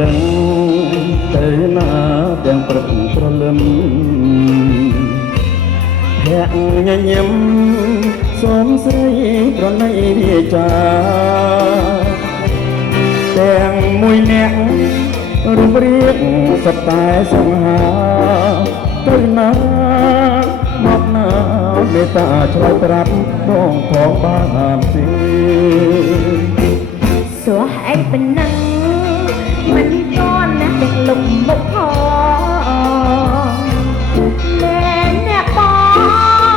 លឹងទៅណាទាំងព្រឹកព្រលឹមភ័ក្រញញឹមសូមស្រីប្រណីរាចាទាំងមួយអ្នករូបរាងសត្វតែសង្ហាទៅណាមកណាមេត្តាឆ្លើយប្រាប់បងផងបានទេសួរអីប៉ុណ្ណឹងមិនតន់ណាទាំងលុបមុខផងលែងអ្នកប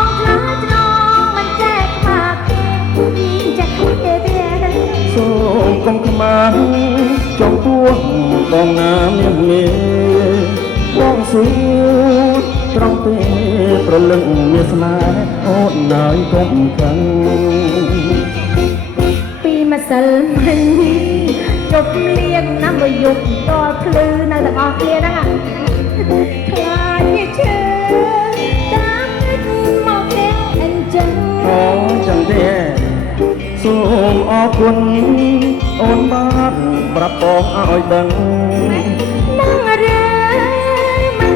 ងឆ្លើយឆ្លងមិនចេះខ្មាស់គេចាក់គេទេសូមកុំខ្មាស់ចំពោះបងណាមានមេបងសួរត្រង់ទេប្រលឹងមានស្នេហ៍អូនណាយកុំខឹងពីម្សិលមិញជប់លៀងណាស់មកយប់ដល់ភ្លឺនៅទាំងអស់គ្នាហ្នឹងខ្លាចជាឈឺតាមនឹកមកទាំងអញ្ចឹងអូចឹងទេសូមអរគុណអូនបានប្រាប់បងឲ្យដឹងនឹងរឿមិន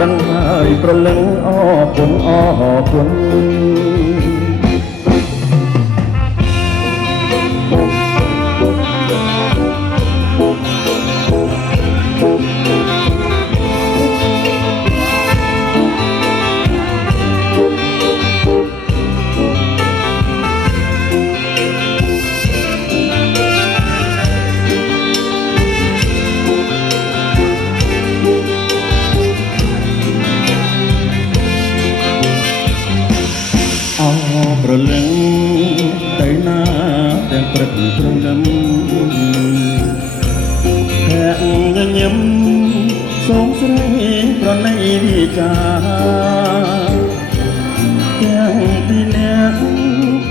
ដឹងហើយប្រលឹងអរគុណអរគុណប្រលឹងទៅណាទាំងព្រឹកព្រលឹមភ័ក្រញញឹមសូមស្រីប្រណីរាចាទាំងពីរអ្នក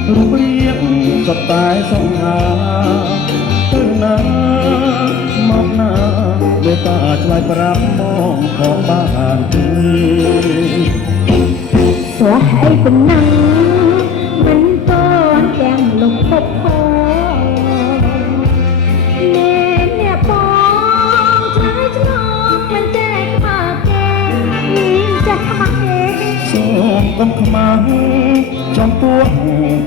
រូបរាងសត្វតែសង្ហាទៅណាមកណាមេត្តាឆ្លើយប្រាប់មកផងបានទេសួរអីប៉ុណ្ណឹងមិនតន់ទាំងលុបពុកផងអ្នកបងឆ្លើយឆ្លងមិនចេះខ្មាស់គេចាស់ខ្មាស់គេសូមកុំខ្មាស់ចំពោះ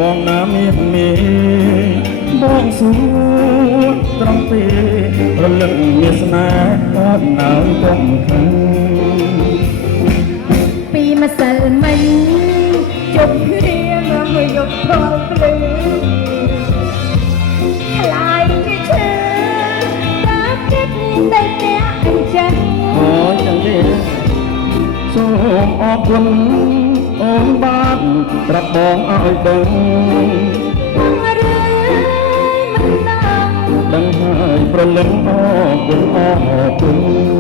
បងណាមានមេបងសួរត្រង់ទេរលឹកមានស្នេហ៍អូនណាយកុំខឹងពីម្សិលមិញជប់រៀងមកយប់ផងភ្លឺខ្លាយជាឈឺតាមចិត្តតែតែអញ្ចឹងអូចឹងទេសូមអរគុណអូនបានប្រាប់បងឲ្យដឹងនឹងរឿមិនដឹងហើយប្រលឹងអរគុណអរគុណ